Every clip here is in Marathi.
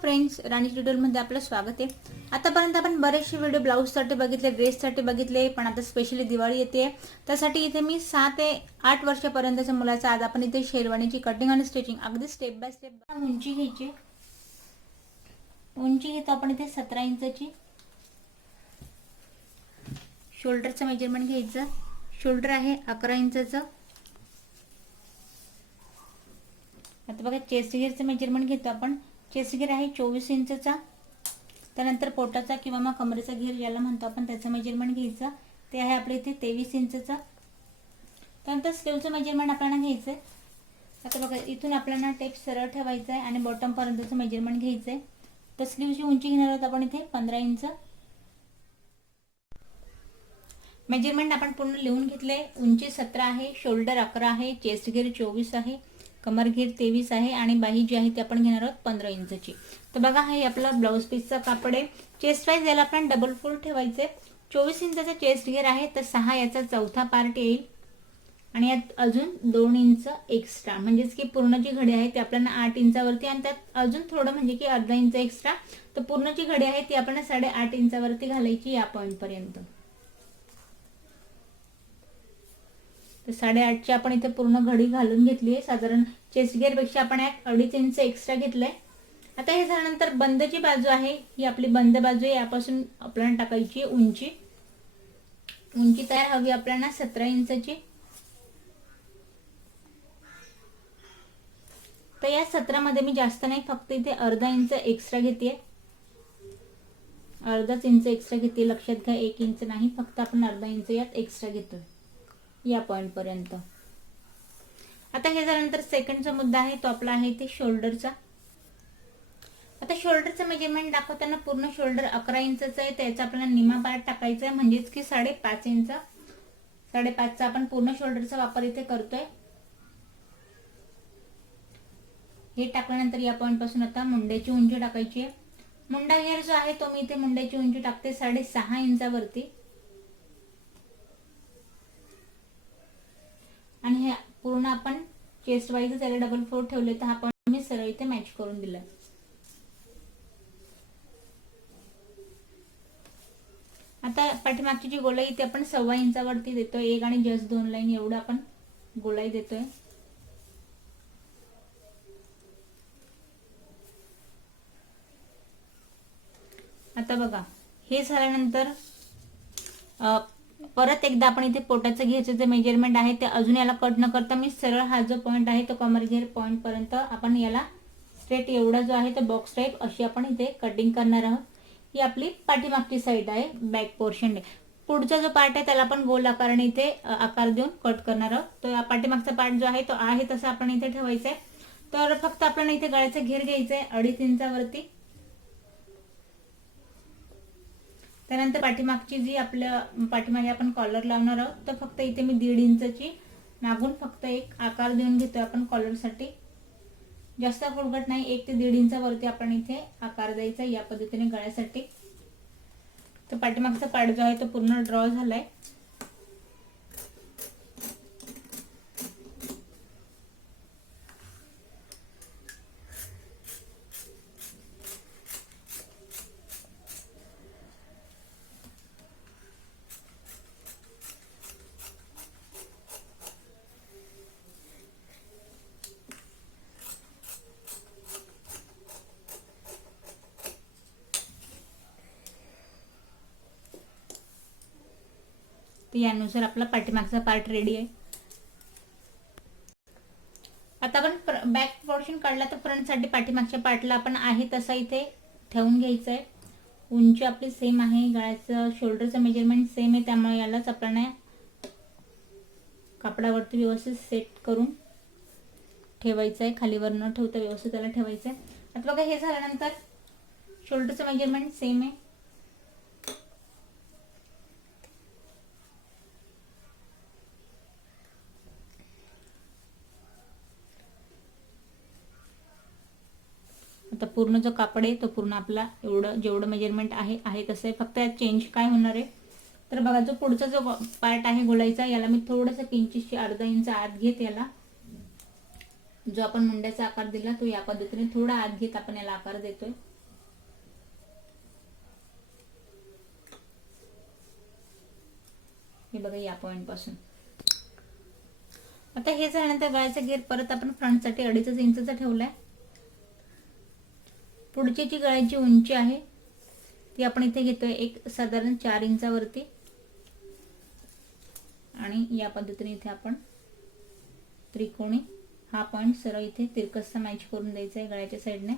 फ्रेंड्स, राणी ट्युटोरियलमध्ये आपलं स्वागत आहे। आतापर्यंत आपण बरेचसे व्हिडिओ ब्लाऊजसाठी बघितले, ड्रेससाठी बघितले, पण आता स्पेशली दिवाळी येते त्यासाठी इथे मी 6 ते 8 वर्षापर्यंतच्या मुलाचा आज आपण इथे शेरवानीची कटिंग आणि स्टिचिंग अगदी स्टेप बाय स्टेप उंची घ्यायची। उंची घेतो आपण इथे 17 इंचाची। शोल्डरचं मेजरमेंट घ्यायचं। शोल्डर आहे 11 इंचाचं। आता बघा चेस्ट घेरचं मेजरमेंट घेतो आपण। चेस्ट घेर आहे 24 इंचचा। त्यानंतर पोटाचा किंवा मग कमरेचा घेर ज्याला म्हणतो आपण त्याचं मेजरमेंट घ्यायचं, ते आहे आपल्या इथे 23 इंचचा। त्यानंतर स्लीवचं मेजरमेंट आपल्याला घ्यायचं आहे। आता बघा इथून आपल्याला टेप सरळ ठेवायचा आहे आणि बॉटम पर्यंतचं मेजरमेंट घ्यायचं आहे। तर स्लीवची उंची घेणार आहोत आपण इथे 15 इंच। मेजरमेंट आपण पूर्ण लिहून घेतले। उंची 17 आहे, शोल्डर 11 आहे, चेस्ट घेर 24 आहे, कमर घेर 23 आहे आणि बाही जी आहे ती आपण घेणार आहोत 15 इंचची। तर बघा हे आपला ब्लाउज पीसचा कापड आहे। चेस्ट वाईज याला आपण डबल फोल्ड ठेवायचे। 24 इंचाचा चेस्ट घेर आहे, तर 6 याचा चौथा पार्ट येईल आणि यात अजून 2 इंच एक्स्ट्रा, म्हणजेच की पूर्ण जी घडी आहे ती आपल्याला 8 इंचावरती आणि त्यात अजून थोडं म्हणजे की अर्धा इंच एक्स्ट्रा, तर पूर्ण जी घडी आहे ती आपण 8.5 इंचावरती घालायची या पॉइंट पर्यंत। तर 8.5ची आपण इथे पूर्ण घडी घालून घेतली आहे। साधारण चेस्ट घेर पेक्षा आपण 1.5 इंच एक्स्ट्रा घेतलंय। आता हे झाल्यानंतर बंद जी बाजू आहे ही आपली बंद बाजू आहे, यापासून आपल्याला टाकायची उंची। उंची तयार हवी आपल्याला 17 इंचची। तर या 17 मध्ये मी जास्त नाही, फक्त इथे अर्धा इंच एक्स्ट्रा घेते, अर्धाच इंच एक्स्ट्रा घेते। लक्षात घ्या 1 इंच नाही, फक्त आपण अर्धा इंच यात एक्स्ट्रा घेतोय या पॉइंट पर्यंत। आता हे झाल्यानंतर सेकंडचा मुद्दा आहे तो आपला आहे ते शोल्डरचा। आता शोल्डरचं मेजरमेंट दाखवताना पूर्ण शोल्डर 11 इंचचं आहे, त्याचा आपल्याला निमा पार्ट टाकायचा आहे, म्हणजेच की 5.5 इंच। 5.5चा आपण पूर्ण शोल्डरचा वापर इथे करतोय। हे टाकल्यानंतर या पॉइंट पासून आता मुंड्याची उंची टाकायची आहे। मुंडा घेर जो आहे तो मी इथे मुंड्याची उंची टाकते 6.5 इंचावरती आणि हे पूर्ण आपण चेस्ट वाईज त्याला डबल फोल्ड ठेवले, तर हा पॉइंट मी सरळ इथे मॅच करून दिला। आता पाठीमागची जी गोलाई ती आपण 1.25 इंचावरती देतोय, 1 आणि जस्ट 2 लाईन एवढं आपण गोलाई देतोय। आता बघा हे झाल्यानंतर परत एकदा आपण इथे पोटाचं घेरचं जे मेजरमेंट आहे ते अजून याला कट न करता मी सरळ हा जो पॉइंट आहे तो कमर घेर पॉइंट पर्यंत आपण याला स्ट्रेट एवढा जो आहे तो बॉक्स टाइप अशी आपण इथे कटिंग करणार आहोत। ही आपली पाठीमागची साइड आहे, बॅक पोर्शन आहे। पुढचा जो पार्ट आहे त्याला आपण गोल आकाराने इथे आकार देऊन कट करणार आहोत। तो पाठीमागचा पार्ट जो आहे तो आहे तसा आपण इथे ठेवायचा आहे। तर फक्त आपल्याला इथे गळ्याचा घेर घ्यायचा आहे 2.5 इंचावरती। त्यानंतर पाठीमागची जी आपल्या पाठीमागे आपण कॉलर लावणार आहोत, तर फक्त इथे मी 1.5 इंचची मागून फक्त एक आकार देऊन घेतोय आपण कॉलरसाठी। जास्त खोलगट नाही, 1 ते 1.5 इंचावरती आपण इथे आकार द्यायचा या पद्धतीने गळ्यासाठी। तर पाठीमागचा पार्ट जो आहे तो पूर्ण ड्रॉ झालाय। तर यानुसार आपला पाठीमागचा पार्ट रेडी आहे। आता आपण बॅक पोर्शन काढला, तर फ्रंट साठी पाठीमागच्या पार्टला आपण आहे तसा इथे ठेवून घ्यायचं आहे। उंची आपली सेम आहे, गळ्याचं शोल्डरचं मेजरमेंट सेम आहे, त्यामुळे यालाच आपल्याला कापडावरती व्यवस्थित सेट करून ठेवायचं आहे, खालीवर न ठेवता व्यवस्थित त्याला ठेवायचं आहे। आता बघा हे झाल्यानंतर शोल्डरचं मेजरमेंट सेम आहे। आता पूर्ण जो कापड आहे तो पूर्ण आपला एवढं जेवढं मेजरमेंट आहे तसं आहे, फक्त यात चेंज काय होणार आहे तर बघा जो पुढचा जो पार्ट आहे गोलाईचा याला मी थोडंसं किंचितशी अर्धा इंच आत घेत याला जो आपण मुंड्याचा आकार दिला तो या पद्धतीने थोडा आत घेत आपण याला आकार देतोय। हे बघा या पॉइंट पासून. आता हे झाल्यानंतर गळ्याचा घेर परत आपण फ्रंटसाठी 2.5 इंचचा ठेवलाय. पुढची जी गळ्याची उंची आहे ती आपण इथे घेतोय एक साधारण 4 इंचावरती आणि या पद्धतीने इथे आपण त्रिकोणी हा पॉइंट सरळ इथे तिरकसचा मॅच करून द्यायचा आहे गळ्याच्या साईडने.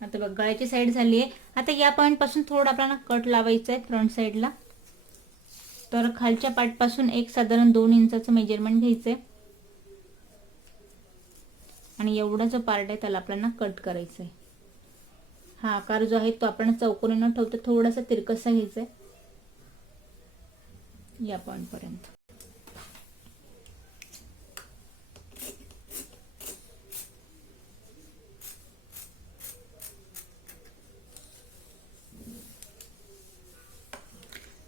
आता बघ गळ्याची साईड झाली आहे. आता या पॉइंट पासून थोडा आपल्याला कट लावायचा आहे फ्रंट साईडला. तर खालच्या पार्ट पासून एक साधारण 2 इंचाचं मेजरमेंट घ्यायचंय आणि एवढा जो पार्ट आहे त्याला आपल्याला कट करायचा आहे. हा आकार जो आहे तो आपण चौकोनी न ठेवता थोडासा तिरकसा घ्यायचा आहे या पॉइंट पर्यंत.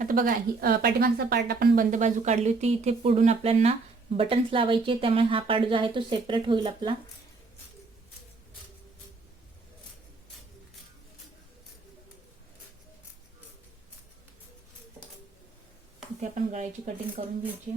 आता बघा ही पाठीमागचा पार्ट आपण बंद बाजू काढली होती. इथे पुढून आपल्याला बटन्स लावायचे, त्यामुळे हा पार्ट जो आहे तो सेपरेट होईल आपला. इथे आपण गळ्याची कटिंग करून घ्यायची.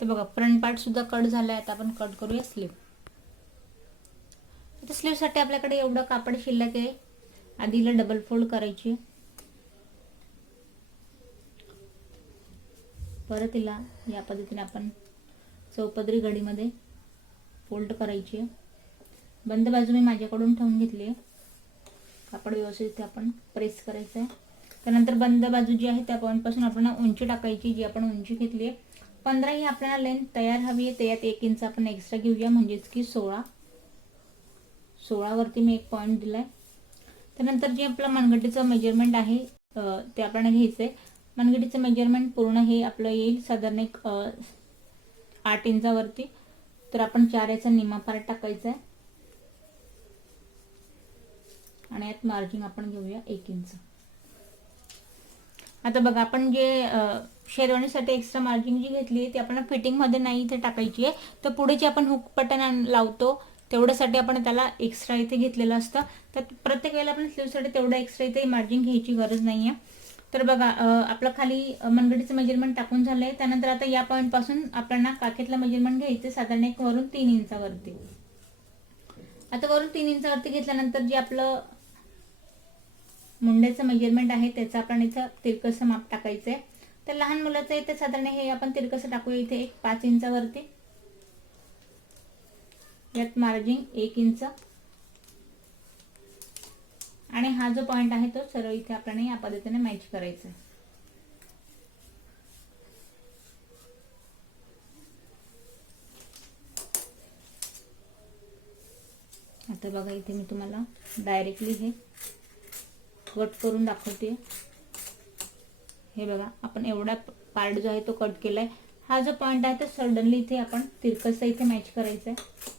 तर बघा फ्रंट पार्ट सुद्धा कट झालाय. आता आपण कट करूया स्लीव. आता स्लीव साठी आपल्याकडे एवढं कापड शिल्लक आहे. आधीला डबल फोल्ड करायची, परत तिला या पद्धतीने आपण चौपदरी घडीमध्ये फोल्ड करायची. बंद बाजू मी माझ्याकडून ठेवून घेतली आहे. कापड व्यवस्थित आपण प्रेस करायचं आहे. त्यानंतर बंद बाजू जी आहे त्या पॉइंट पासून आपल्याला उंची टाकायची. जी आपण उंची घेतली आहे 15 ही आपल्याला लेंथ तयार हवी आहे. त्यात 1 इंच आपण एक्स्ट्रा घेऊया, म्हणजेच की 16 वरती मी एक पॉइंट दिलाय. त्यानंतर जे आपलं मनगटीचं मेजरमेंट आहे ते आपल्याला घ्यायचंय. मनगटीचं मेजरमेंट पूर्ण हे आपलं येईल साधारण एक 8 इंचावरती. तर आपण 4 याचा निम्मा पार्ट टाकायचा आहे आणि यात मार्जिन आपण घेऊया 1 इंच. आता बघा आपण जे शेरवानीसाठी एक्स्ट्रा मार्जिन जी घेतली आहे ती आपण फिटिंग मध्ये नाही इथे टाकायची आहे. तर पुढे जे आपण हुक बटन लावतो तेवढ्यासाठी आपण त्याला एक्स्ट्रा इथे घेतलेलं असतं. तर प्रत्येक वेळेला आपण स्लीवसाठी तेवढं एक्स्ट्रा इथे मार्जिन घ्यायची गरज नाहीये. तर बघा आपलं खाली मनगटीचं मेजरमेंट टाकून झालंय. त्यानंतर आता या पॉइंट पासून आपल्याला काखेतलं मेजरमेंट घ्यायचं साधारण एक वरून 3 इंचावरती. आता वरून 3 इंचावरती घेतल्यानंतर जे आपलं मुंड्याचं मेजरमेंट आहे त्याचं आपण इथं तिरकसं माप टाकायचंय. तर लहान मुलाचं इथे साधारण हे आपण तिरकसं टाकूया इथे एक 5 इंचावरती. यात मार्जिन 1 इंच आणि हा जो पॉइंट आहे तो सरळ इथे आपल्याला या पद्धतीने मॅच करायचा आहे. आता बघा इथे मी तुम्हाला डायरेक्टली हे कट करून दाखवते. हे बघा आपण एवढा पार्ट जो आहे तो कट केलाय. हा जो पॉइंट आहे तो सडनली इथे आपण तिरकसं इथे मॅच करायचा आहे.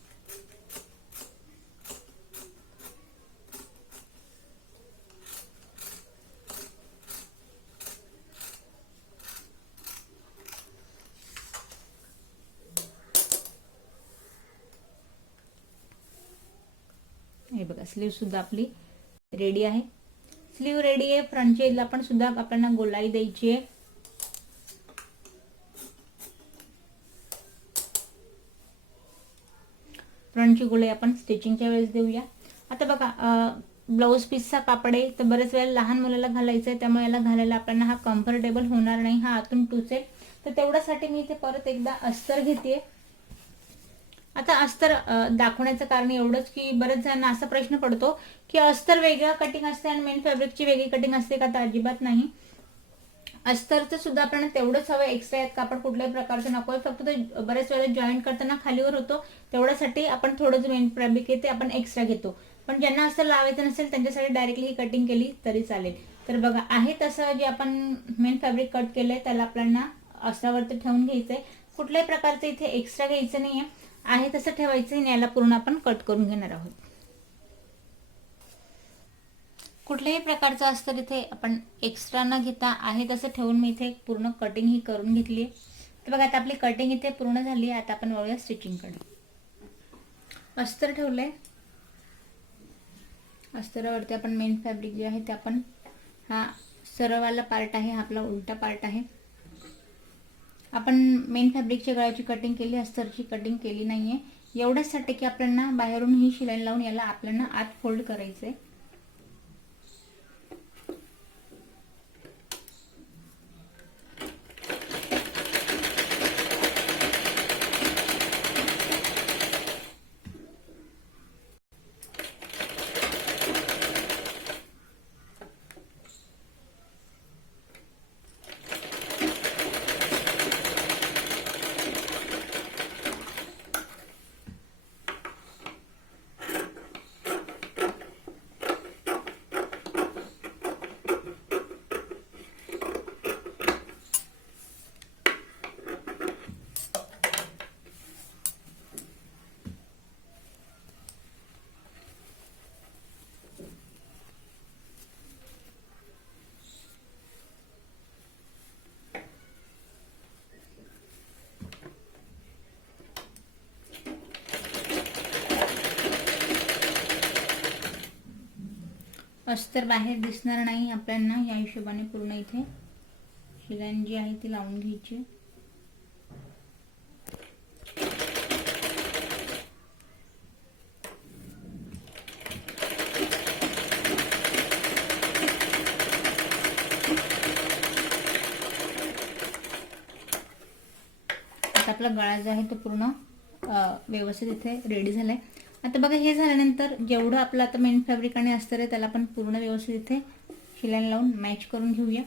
हे बघा स्लीव सुद्धा आपली रेडी आहे. स्लीव रेडी आहे. फ्रंटच्या एजला पण सुद्धा आपल्याला गोलाई द्यायची आहे. फ्रंटची गोलाई आपण स्टिचिंगच्या वेळेस देऊया. आता बघा ब्लाऊज पीसचा कापड आहे तर बरेच वेळेला लहान मुलाला घालायचं आहे, त्यामुळे याला घालायला आपल्याला हा कम्फर्टेबल होणार नाही. हा आतून टुचेल. तर तेवढ्यासाठी मी इथे परत एकदा अस्तर घेते. आता अस्तर दाखवण्याचं कारण एवढंच की बरेच जणांना असा प्रश्न पडतो की अस्तर वेगळं कटिंग असते आणि मेन फॅब्रिकची वेगळी कटिंग असते का? तर अजिबात नाही. अस्तरचं सुद्धा आपल्याला तेवढंच हवं. एक्स्ट्रा यात कापड कुठल्याही प्रकारचं नकोय. फक्त ते बऱ्याच वेळेला जॉईंट करताना खालीवर होतो, तेवढ्यासाठी आपण थोडं जे मेन फॅब्रिक आहे ते आपण एक्स्ट्रा घेतो. पण ज्यांना अस्तर लावायचं नसेल त्यांच्यासाठी डायरेक्टली ही कटिंग केली तरी चालेल. तर बघा आहे तसं जे आपण मेन फॅब्रिक कट केलंय त्याला आपल्याला अस्त्रावरती ठेवून घ्यायचंय. कुठल्याही प्रकारचं इथे एक्स्ट्रा घ्यायचं नाहीये, आहे तसं ठेवायचं आणि याला पूर्ण आपण कट करून घेणार आहोत. कुठल्याही प्रकारचं अस्तर इथे आपण एक्स्ट्रा न घेता आहे तसं ठेवून मी इथे पूर्ण कटिंग ही करून घेतली. तर बघा आता आपली कटिंग इथे पूर्ण झाली. आता आपण वळूया स्टिचिंगकडे. अस्तर ठेवलंय, अस्तरावरती आपण मेन फॅब्रिक जे आहे ते आपण, हा सरळवाला पार्ट आहे, हा आपला उलटा पार्ट आहे. आपण मेन फॅब्रिकच्या गळ्याची कटिंग केली, अस्तरची कटिंग केली नाहीये. एवढ्यासाठी की आपल्याला बाहेरून ही शिलाई लावून याला आपल्याला आत फोल्ड करायचंय. अस्तर बाहेर दिसणार नाही आपल्याला, या हिशोबाने पूर्ण इथे शिलाई जी आहे ती लावून घ्यायची. आता आपला गळा जो आहे तो पूर्ण व्यवस्थित इथे रेडी झालाय. आता बघा हे झाल्यानंतर जेवढं आपलं आता मेन फॅब्रिक आणि अस्तर आहे त्याला आपण पूर्ण व्यवस्थित इथे शिलाई लावून मॅच करून घेऊया.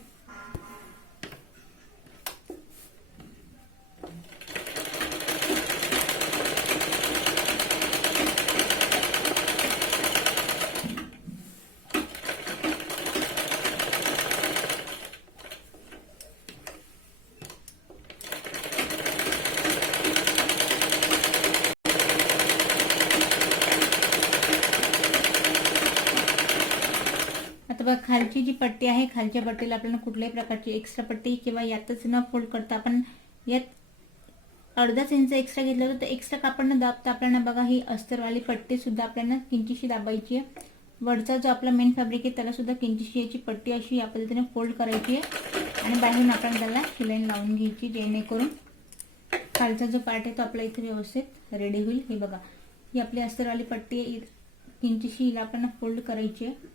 बघा खालची जी पट्टी आहे, खालच्या पट्टीला आपल्याला कुठल्याही प्रकारची एक्स्ट्रा पट्टी किंवा यातच न फोल्ड करता आपण यात अर्धाच इंच एक्स्ट्रा घेतलं होतं. तर एक्स्ट्रा कापड न दाबता आपल्याला बघा ही अस्तरवाली पट्टी सुद्धा आपल्याला किंचिशी दाबायची आहे. वरचा जो आपला मेन फॅब्रिक आहे त्याला सुद्धा किंचिशी याची पट्टी अशी या पद्धतीने फोल्ड करायची आहे आणि बाहेरून आपण त्याला शिलाई लावून घ्यायची, जेणेकरून खालचा जो पार्ट आहे तो आपला इथे व्यवस्थित रेडी होईल. हे बघा ही आपली अस्तरवाली पट्टी आहे, किंचिशी हिला आपल्याला फोल्ड करायची आहे.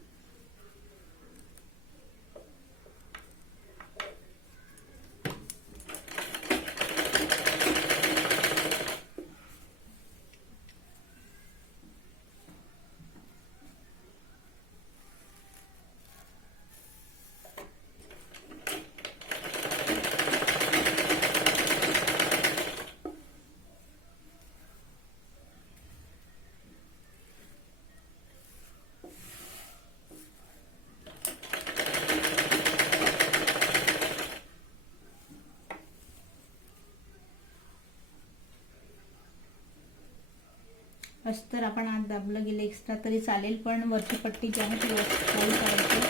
अस्तर आपण आत दाबलं गेलं एक्स्ट्रा तरी चालेल, पण वरची पट्टी जी आहे ती फोल्ड करायची.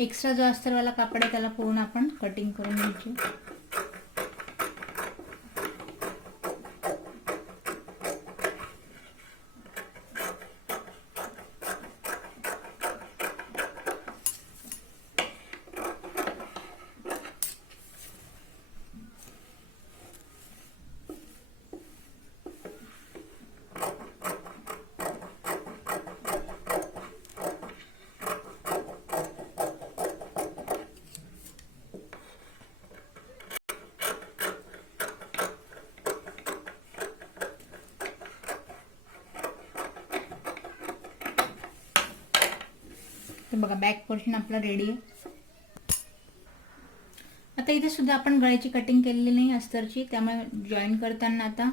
एक्स्ट्रा जो अस्तरवाला कापड आहे त्याला पूर्ण आपण कटिंग करून घ्यायची. तर बघा बॅक पोर्शन आपला रेडी आहे. आता इथे सुद्धा आपण गळ्याची कटिंग केलेली नाही अस्तरची, त्यामुळे जॉईन करताना आता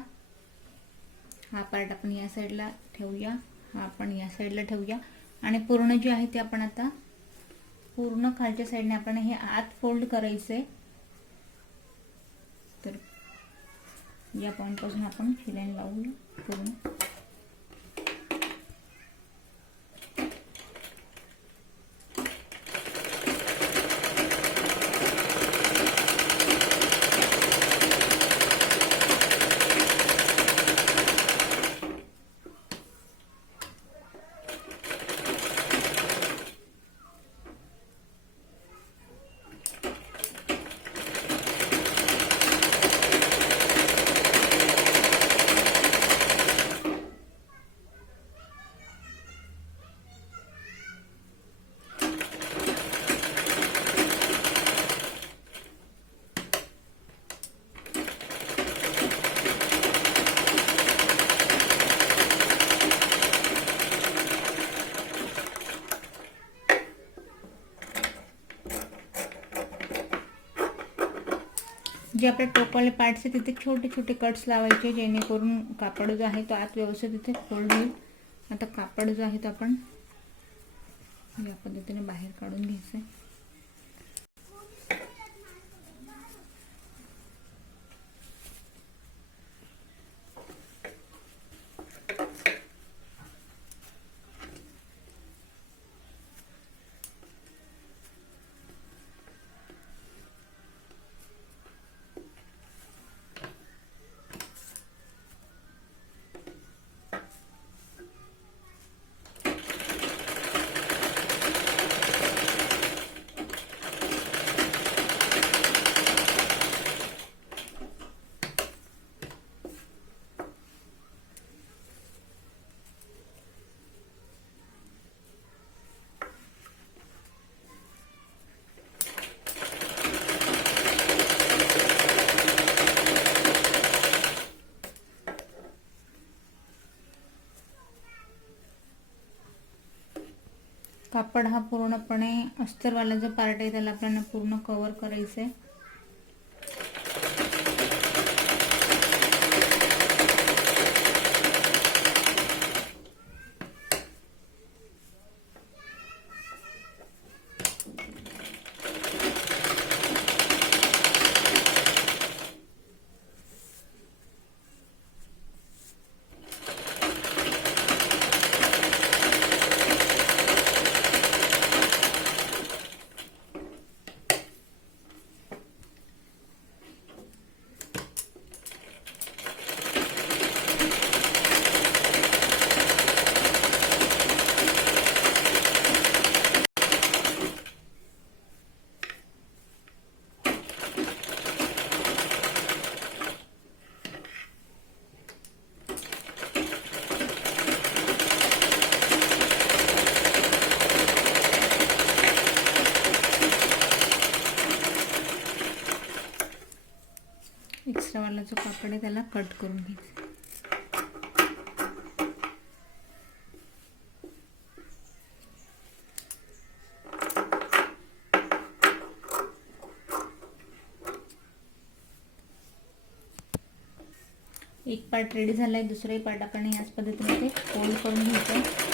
हा पार्ट आपण या साईडला ठेवूया, हा आपण या साईडला ठेवूया आणि पूर्ण जे आहे ते आपण आता पूर्ण खालच्या साईडने आपण हे आत फोल्ड करायचंय. तर या पॉइंट पासून आपण शिलाईन लावूया पूर्ण. जे आपले टोपवाले पार्ट्स आहेत तिथे छोटे छोटे कट्स लावायचे, जेणेकरून कापड जो आहे तो आत व्यवस्थित तिथे फोल्ड होईल. आता कापड जो आहे तो आपण या पद्धतीने बाहेर काढून घ्यायचं. कापड हा पूर्णपणे अस्तरवाला जो पार्ट आहे त्याला आपल्याला पूर्ण कव्हर करायचं आहे. एक्स्ट्रावाला जो कापड आहे त्याला कट करून घ्यायचं. एक पार्ट रेडी झालाय, दुसरे पार्ट आपण याच पद्धतीने ते फोल्ड करून घ्यायचं.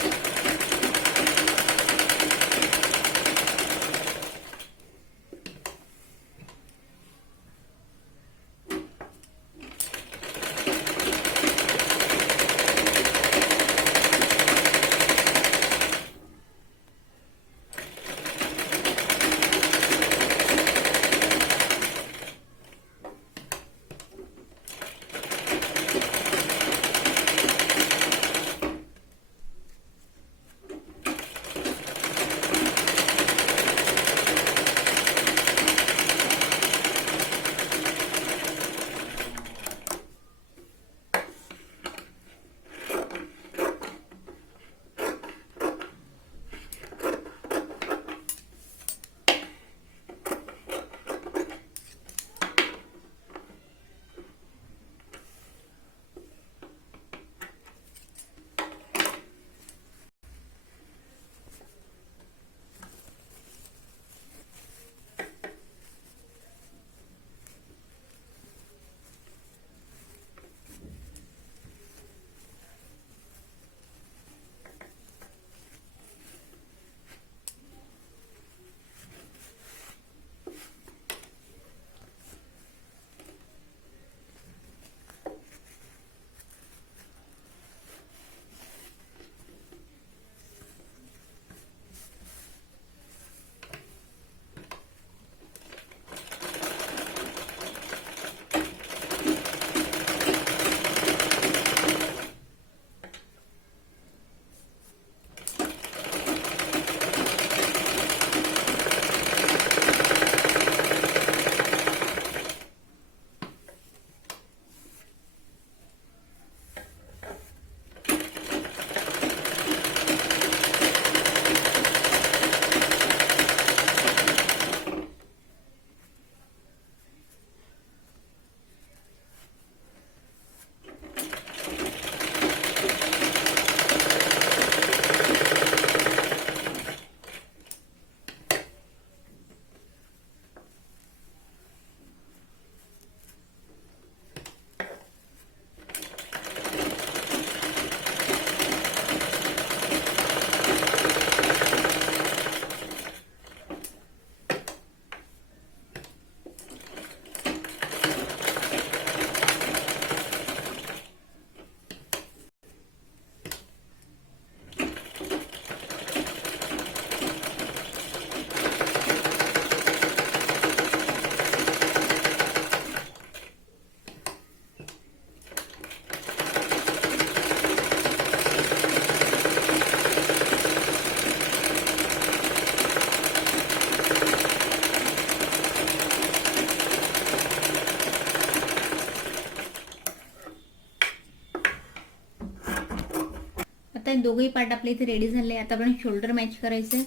आता हे दोघेही पार्ट आपले इथे रेडी झाले. आता आपण शोल्डर मॅच करायचे.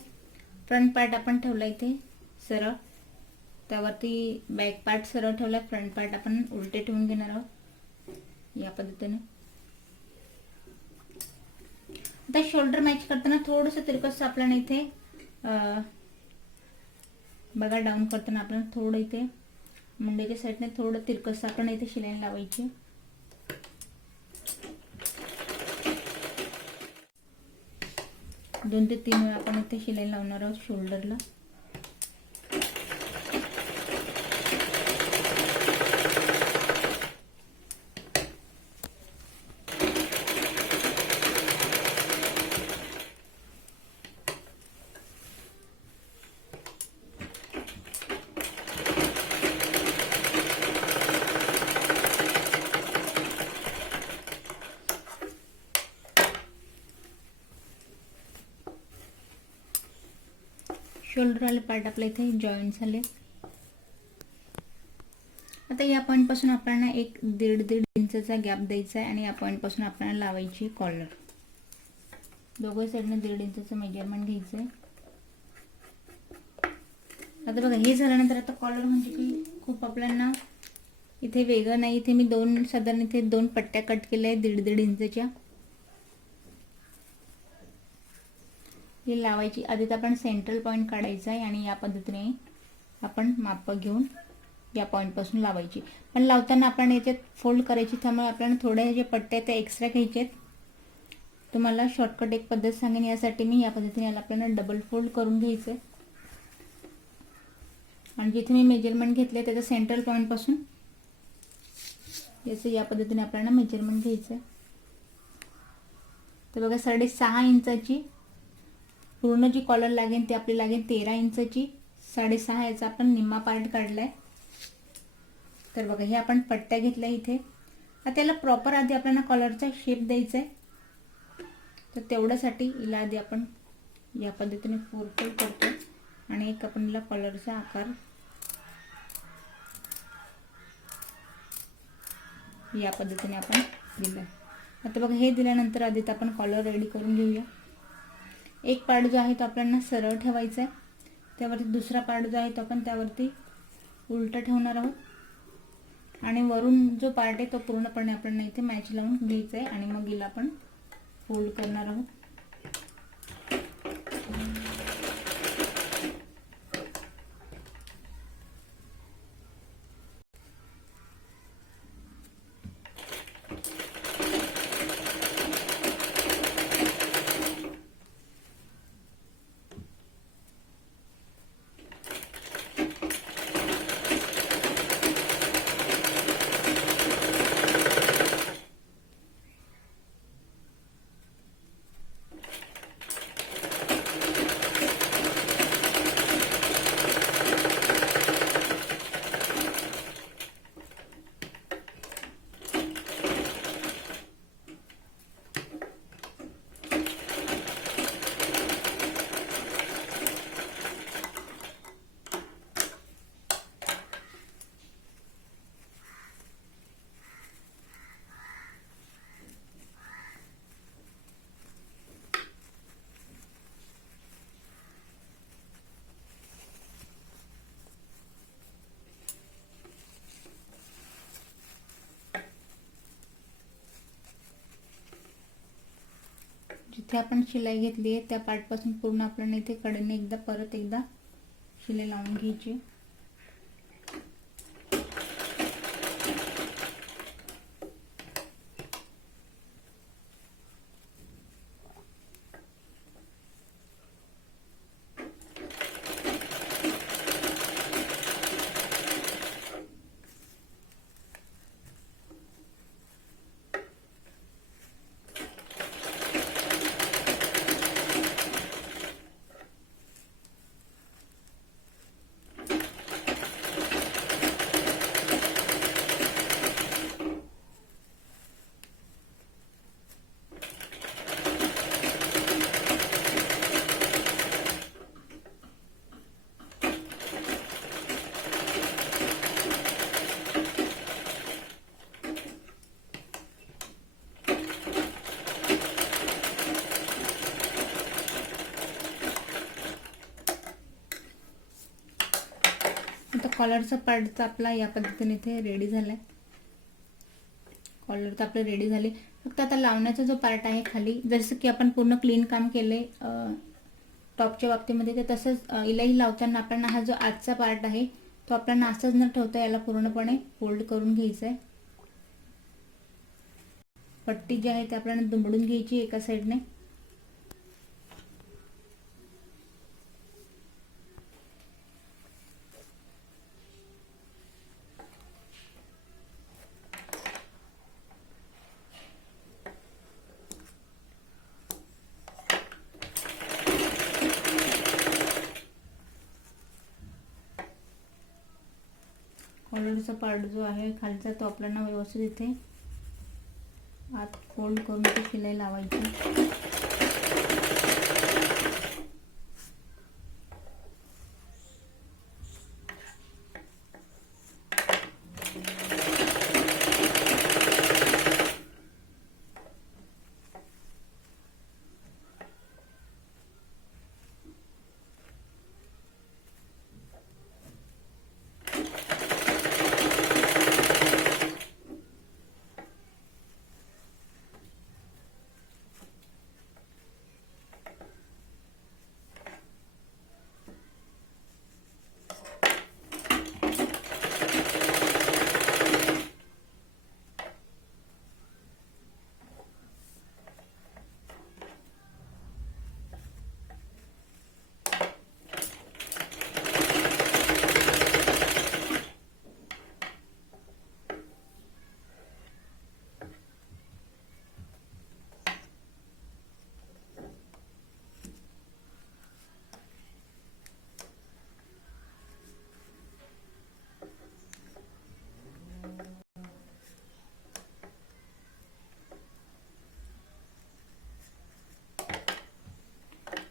फ्रंट पार्ट आपण ठेवला इथे सरळ, त्यावरती बॅक पार्ट सरळ ठेवला, फ्रंट पार्ट आपण उलटे ठेवून घेणार आहोत या पद्धतीने. आता शोल्डर मॅच करताना थोडंसं तिरकस आपल्याला इथे बघा डाऊन करताना आपण थोडं इथे मुंड्याच्या साईडने थोडं तिरकस आपण इथे शिलाई लावायची. दोन ते तीन वेळा आपण इथे शिलाई लावणार आहोत शोल्डरला. शोल्डर वाले पार्ट आपल्या इथे जॉईंट झाले. आता या पॉइंट पासून आपल्याला एक दीड इंचचा गॅप द्यायचा आहे आणि या पॉइंट पासून आपल्याला लावायची कॉलर. दोघे साईडने 1.5 इंचचं मेजरमेंट घ्यायचं आहे. आता बघा हे झाल्यानंतर आता कॉलर म्हणजे की खूप आपल्याला इथे वेगळं नाही. इथे मी साधारण इथे 2 पट्ट्या कट केल्या आहेत 1.5 इंचच्या. हे लावायची. आधीच आपण सेंट्रल पॉइंट काढायचा आहे आणि या पद्धतीने आपण माप घेऊन या पॉइंट पासून लावायची. पण लावताना आपण याच्यात फोल्ड करायची, त्यामुळे आपल्याला थोड्या जे पट्ट्या त्या एक्स्ट्रा घ्यायचे आहेत. तुम्हाला शॉर्टकट एक पद्धत सांगेन, यासाठी मी या पद्धतीने याला आपल्याला डबल फोल्ड करून घ्यायचं आहे. आणि जिथे मी मेजरमेंट घेतले त्याच्या सेंट्रल पॉइंट पासून याचं या पद्धतीने आपल्याला मेजरमेंट घ्यायचं आहे. तर बघा 6.5 इंचाची पूर्ण जी कॉलर लागेल ती आपली लागेल 13 इंचची. 6.5 याचा आपण निम्मा पार्ट काढलाय. तर बघा हे आपण पट्ट्या घेतल्या इथे. आता त्याला प्रॉपर आधी आपल्याला कॉलरचा शेप द्यायचा आहे. तर तेवढ्यासाठी हिला आधी आपण या पद्धतीने फोल्ड करतो आणि एक आपण हिला कॉलरचा आकार या पद्धतीने आपण दिला. आता बघा हे दिल्यानंतर आधी आपण कॉलर रेडी करून घेऊया. एक पार्ट जो आहे तो आपल्याला सरळ ठेवायचा आहे, त्यावरती दुसरा पार्ट जो आहे तो आपण त्यावरती उलटा ठेवणार आहोत आणि वरून जो पार्ट आहे तो पूर्णपणे आपल्याला इथे मॅच लावून घ्यायचा आहे आणि मग हिला आपण फोल्ड करणार आहोत. जिथे आपण शिलाई घेतली आहे त्या पार्ट पासून पूर्ण आपल्याला इथे कडेने परत एकदा शिलाई लावून घ्यायची. कॉलरचा पार्ट आपला या पद्धतीने इथे रेडी झालाय. कॉलर तर आपलं रेडी झाले. फक्त आता लावण्याचा जो पार्ट आहे खाली, जसं की आपण पूर्ण क्लीन काम केले टॉपच्या बाबतीमध्ये, तर तसंच इलाही लावताना आपल्याला हा जो आजचा पार्ट आहे तो आपल्याला असंच न ठेवता याला पूर्णपणे फोल्ड करून घ्यायचा आहे. पट्टी जी आहे ती आपल्याला दुमडून घ्यायची एका साईडने. कॉलरचा पार्ट जो आहे खालचा तो आपल्याला व्यवस्थित इथे आत फोल्ड करून ती शिलाई लावायची.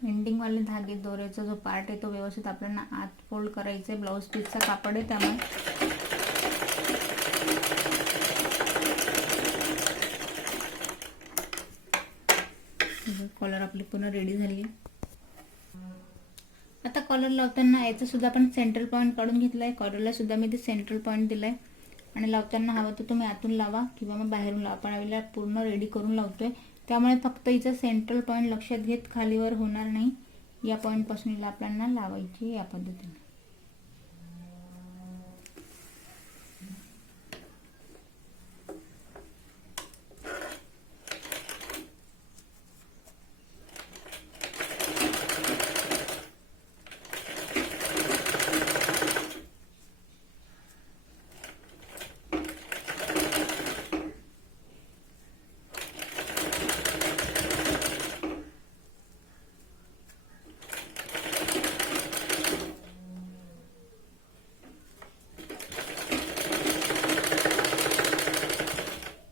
एंडिंग वाले धागे दोऱ्याचा जो पार्ट आहे तो व्यवस्थित आपल्याला आत फोल्ड करायचा आहे. ब्लाऊज पीसचा कापड आहे त्यामुळे कॉलर आपली पूर्ण रेडी झाली. आता कॉलर लावताना याचा सुद्धा आपण सेंट्रल पॉईंट काढून घेतलाय. कॉलरला सुद्धा मी ते सेंट्रल पॉईंट दिलाय आणि लावताना हवं तर तुम्ही आतून लावा किंवा मग बाहेरून लावा. आपण याला पूर्ण रेडी करून लावतोय त्यामुळे फक्त हिचं सेंट्रल पॉईंट लक्षात घेत खालीवर होणार नाही. या पॉईंट पासून हिला आपल्याला लावायची या पद्धतीने.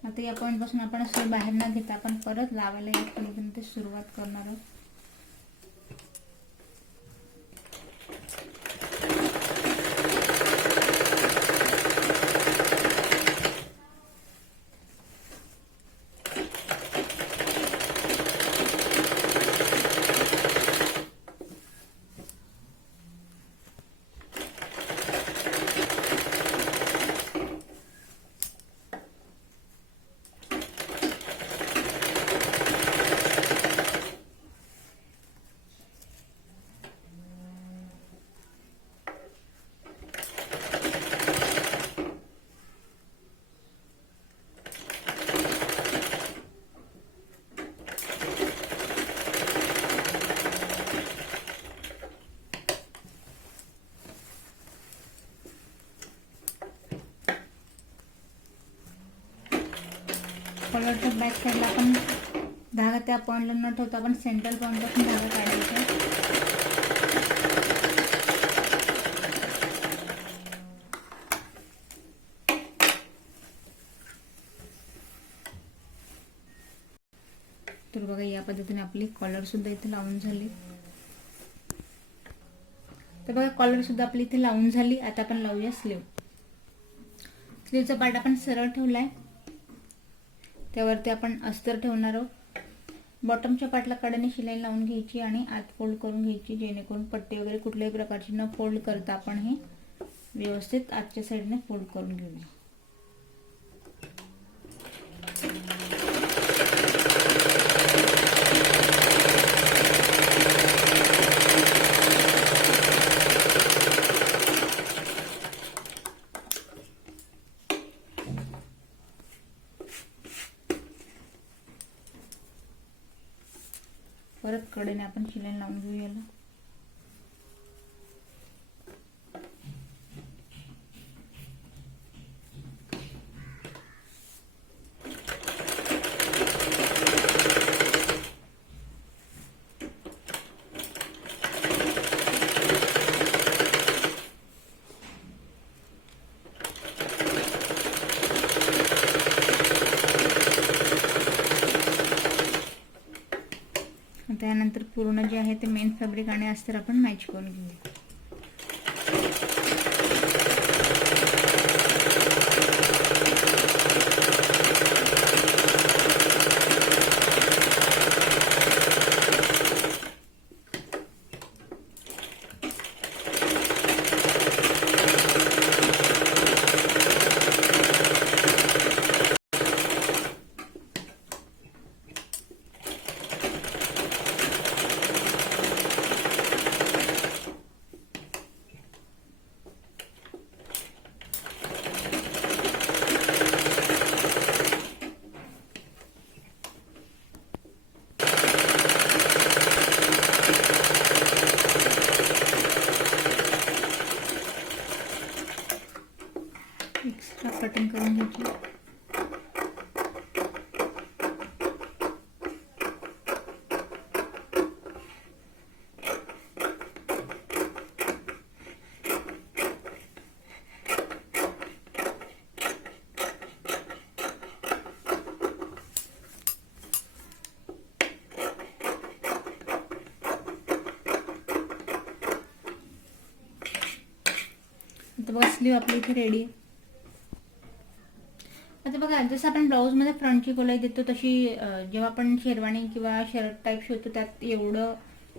आता या पॉईंट पासून आपण असं बाहेर न घेता आपण परत लावायला या पद्धतीने सुरुवात करणार आहोत. कॉलरच्या बॅक साईडला आपण धागा त्या पॉईंटला न ठेवता आपण सेंट्रल पॉईंट पासून धागा काढायचा. तर बघा या पद्धतीने आपली कॉलर सुद्धा इथे लावून झाली. तर बघा कॉलर सुद्धा आपली इथे लावून झाली. आता आपण लावूया स्लीव. स्लीवचा पार्ट आपण सरळ ठेवलाय, त्यावरती आपण अस्तर ठेवणार आहोत. बॉटमच्या पार्टला कडेने शिलाई लावून घ्यायची आणि आत फोल्ड करून घ्यायची, जेणेकरून पट्टी वगैरे कुठल्याही प्रकारची न फोल्ड करता आपण हे व्यवस्थित आजच्या साईडने फोल्ड करून घेऊया. परत कडेने आपण शिलाई लावून घेऊ याला. त्यानंतर पूर्ण जे आहे ते मेन फॅब्रिक आणि अस्तर आपण मॅच करून घेऊया. एक्स्ट्रा कटिंग करून घ्यायची. आता बघा स्लीव आपली इथे रेडी आहे. आता बघा जसं आपण ब्लाऊजमध्ये फ्रंटची गोलाई देतो तशी जेव्हा आपण शेरवाणी किंवा शर्ट टाईप शिवतो त्यात एवढं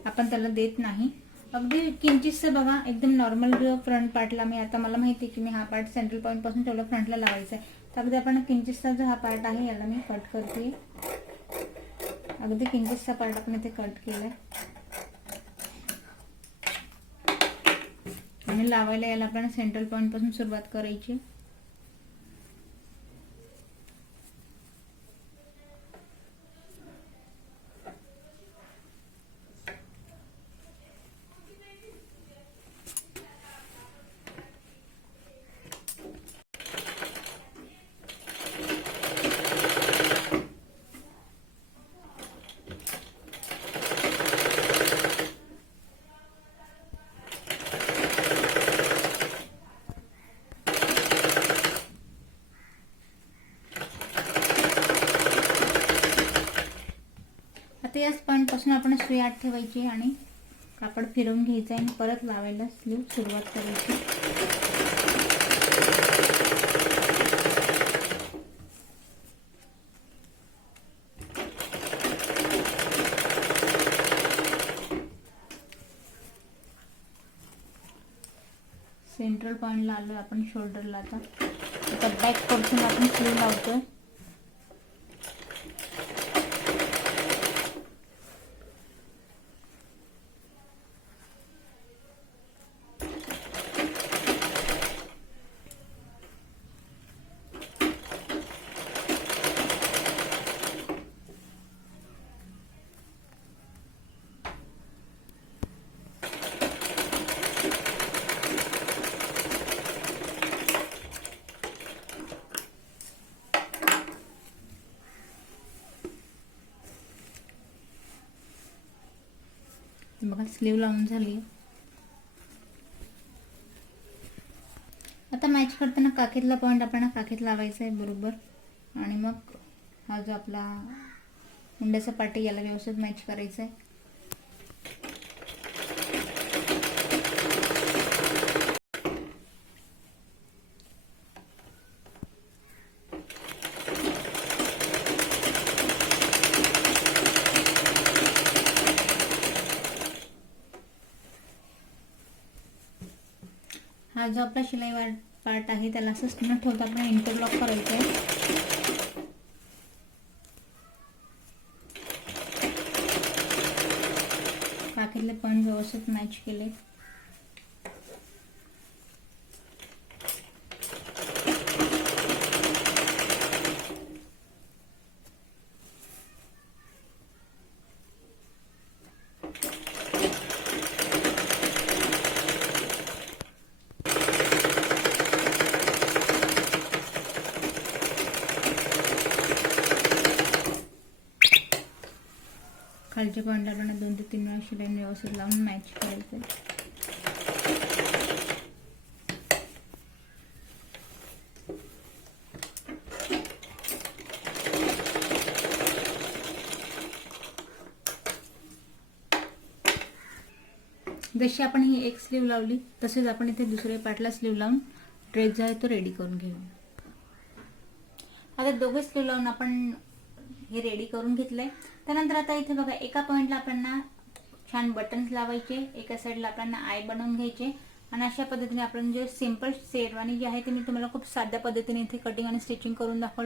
आपण त्याला देत नाही. अगदी किंचितसं बघा एकदम नॉर्मल जो फ्रंट पार्टला मी आता मला माहिती आहे की मी हा पार्ट सेंट्रल पॉईंट पासून तेवढं फ्रंटला लावायचा आहे. तर अगदी आपण किंचितसा जो हा पार्ट आहे याला मी कट करते. अगदी किंचितसा पार्ट आपण इथे कट केलाय आणि लावायला याला आपण सेंट्रल पॉईंट पासून सुरुवात करायची. आता याच पॉईंट पासून आपण सुई आत ठेवायची आणि कापड फिरवून घ्यायचं आणि परत लावायला स्लीव सुरुवात करायची. सेंट्रल पॉईंटला आलो आपण शोल्डरला. आता बॅक पोर्शन आपण स्लीव लावतोय. बघा स्लीव लावून झाली. आता मॅच करताना काखेतला पॉईंट आपण काखेत लावायचा आहे बरोबर आणि मग हा जो आपला मुंड्याचा पाटी याला व्यवस्थित मॅच करायचा आहे. हा हा जो आपला शिलाई पार्ट आहे त्याला असंच न ठेवता आपण इंटरलॉक करायचं आहे. पाकीटले पण व्यवस्थित मॅच केले. खालच्या पॉईंटला आपल्याला 2 ते 3 वेळा शिलाई व्यवस्थित लावून मॅच करायचं. जशी आपण ही एक स्लीव लावली तसेच आपण इथे दुसऱ्या पार्टला स्लीव लावून ड्रेस जो आहे तो रेडी करून घेऊ. आता दोघे स्लीव लावून आपण हे रेडी करून घेतलंय. त्यानंतर आता इथे बघा एका पॉइंटला आपल्याला छान बटन्स लावायचे, एका साईडला आपल्याला आय बनवून घ्यायचे आणि अशा पद्धतीने आपण जे सिंपल शेरवानी जी आहे ती मी तुम्हाला खूप साध्या पद्धतीने इथे कटिंग आणि स्टिचिंग करून दाखवलं.